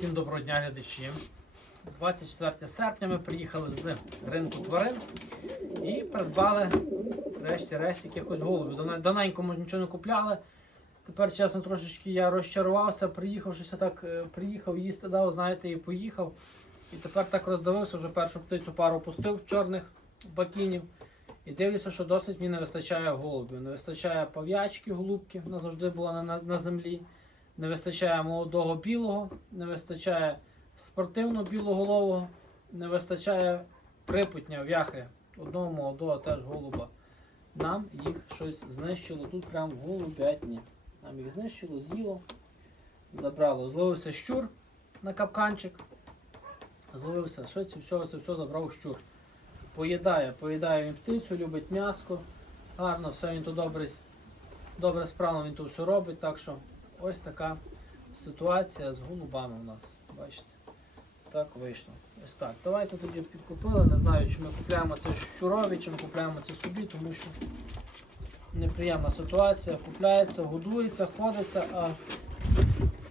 Всім доброго дня, глядачі. 24 серпня ми приїхали з ринку тварин і придбали врешті-решт якихось голубів. Ми нічого не купляли. Тепер, чесно, трошечки я розчарувався, приїхав, щось так е, приїхав, їсти дав, знаєте, і поїхав. І тепер так роздивився, вже першу птицю пару пустив чорних бакінів. І дивлюся, що досить мені не вистачає голубів. Не вистачає пав'ячки, голубки, вона завжди була на, на, на землі. Не вистачає молодого білого, не вистачає спортивно білоголового, не вистачає припутня, в'яхи одного молодого теж голуба. Нам їх щось знищило тут прямо в голубятні. Нам їх знищило, з'їло, забрало. Зловився щур на капканчик. Зловився, що це все, це все забрав щур. Поїдає, поїдає він птицю, любить м'яско. Гарно, все він тут добре, добре справно він тут все робить. Так що ось така ситуація з голубами у нас. Бачите? Так вийшло. Ось так. Давайте тоді підкупили. Не знаю, чи ми купляємо це щурові, чи ми купляємо це собі, тому що неприємна ситуація. Купляється, годується, ходиться, а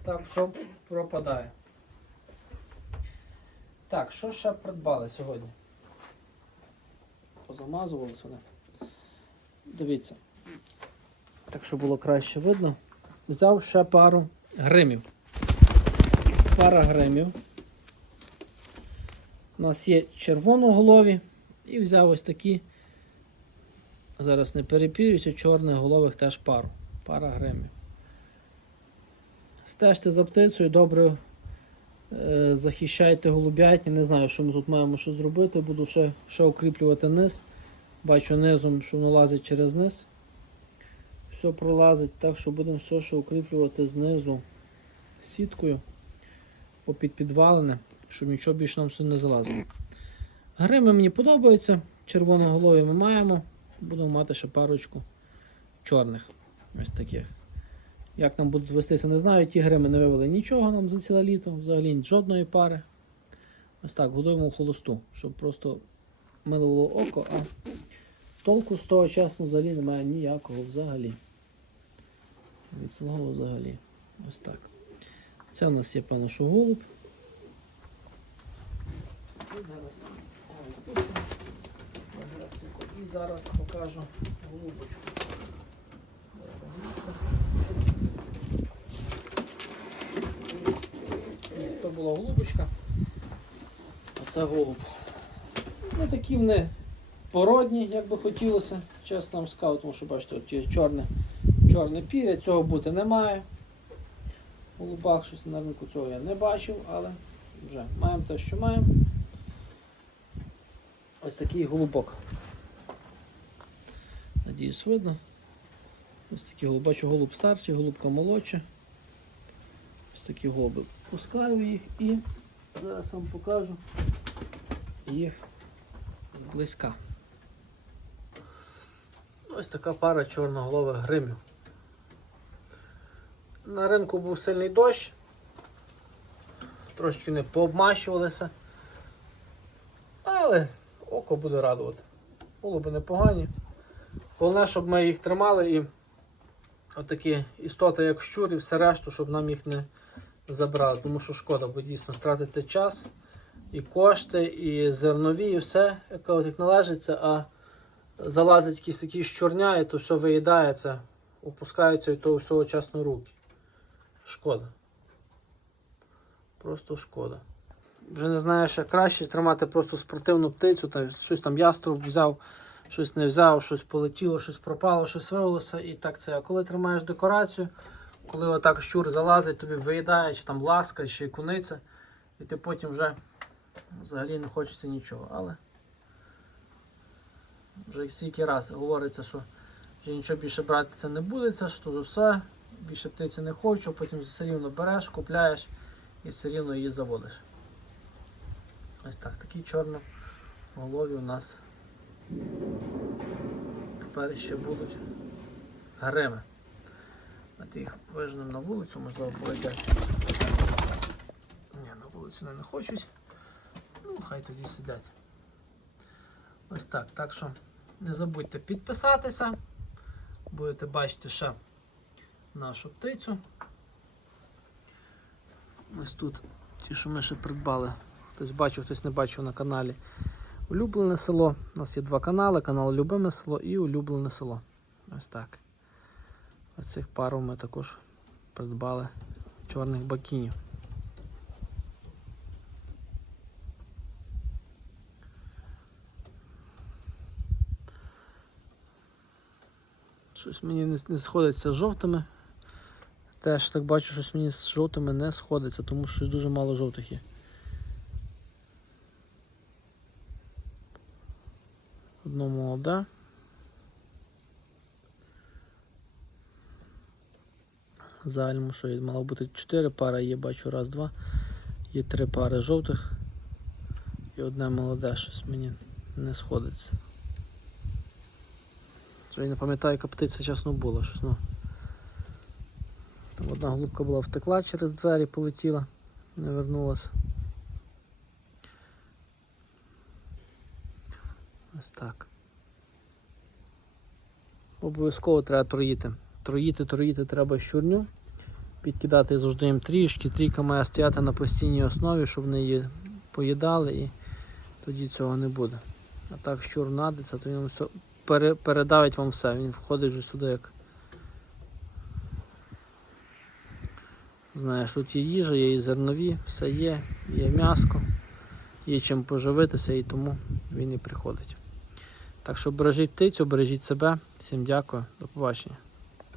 так все пропадає. Так, що ще придбали сьогодні? Позамазувались вони. Дивіться. Так, щоб було краще видно. Взяв ще пару гримів. Пара гримів. У нас є червоноголові і взяв ось такі. Зараз не перепірюся, чорних голових теж пару. Пара гримів. Стежте за птицею, добре е, захищайте голубятні. Не знаю, що ми тут маємо що зробити. Буду ще, ще укріплювати низ. Бачу низом, що воно лазить через низ. Все пролазить, так що будемо все ще укріплювати знизу сіткою попід підвалене, щоб нічого більше нам сюди не залазило. Грими мені подобаються. Червоноголові ми маємо. Будемо мати ще парочку чорних. Ось таких. Як нам будуть вестися, не знаю. Ті грими не вивели нічого нам за ціле літо, взагалі жодної пари. Ось так, годуємо в холосту, щоб просто милувало око, а толку з того часу взагалі немає ніякого взагалі. Від слова взагалі. Ось так. Це у нас є певно, що голуб. І зараз І зараз покажу голубочку. То була голубочка, а це голуб. Не такі вони породні, як би хотілося, чесно вам скажу, тому що бачите, от чорне, чорне піря, цього бути немає. У голубах щось на ринку цього я не бачив, але вже маємо те, що маємо. Ось такий голубок. Надіюсь, видно. Ось такий голуб. Бачу голуб старший, голубка молодша. Ось такі голуби. Пускаю їх і зараз вам покажу їх зблизька. Ось така пара чорноголових гримів. На ринку був сильний дощ, трошки не пообмащувалися, але око буде радувати. Голуби непогані. Головне, щоб ми їх тримали і отакі істоти, як щур, і все решту, щоб нам їх не забрали. Тому що шкода, бо дійсно втратити час і кошти, і зернові, і все, як належиться, а залазить якісь такі щурня, і то все виїдається, опускаються і то всього часно руки. Шкода. Просто шкода. Вже не знаєш, як краще тримати просто спортивну птицю, та щось там яструб взяв, щось не взяв, щось полетіло, щось пропало, щось вивелося і так це. А коли тримаєш декорацію, коли отак щур залазить, тобі виїдає, чи там ласка, чи куниця, і ти потім вже взагалі не хочеться нічого. Але вже стільки раз говориться, що вже нічого більше братися не буде, що вже все, більше птиці не хочу, потім все рівно береш, купляєш і все рівно її заводиш. Ось так, такі чорноголові у нас тепер ще будуть грими. От їх виженемо на вулицю, можливо, полетять. Ні, на вулицю не, не хочуть. Ну, хай тоді сидять. Ось так. Так що не забудьте підписатися. Будете бачити ще нашу птицю. Ось тут Ті, що ми ще придбали. Хтось бачив, хтось не бачив на каналі. Улюблене село. У нас є два канали: канал Любиме село і Улюблене село. Ось так. Ось цих пару ми також придбали чорних бакінів. Щось мені не, сходиться з жовтими. Теж так бачу, щось мені з жовтими не сходиться, тому що дуже мало жовтих є. Одно молоде. Загальному, що мало бути 4 пари, є, бачу, раз, два. Є три пари жовтих і одне молоде, щось мені не сходиться. Я не пам'ятаю, яка птиця чесно була. Щось, ну. Там одна голубка була втекла через двері, полетіла, не вернулася. Ось так. Обов'язково треба троїти. Троїти, троїти треба щурню. Підкидати завжди їм трішки. Трійка має стояти на постійній основі, щоб вони її поїдали і тоді цього не буде. А так щур надиться, то він все передавить вам все. Він входить вже сюди як. Знаєш, тут є їжа, є і зернові, все є, є м'яско, є чим поживитися і тому він і приходить. Так що бережіть птицю, бережіть себе. Всім дякую, до побачення.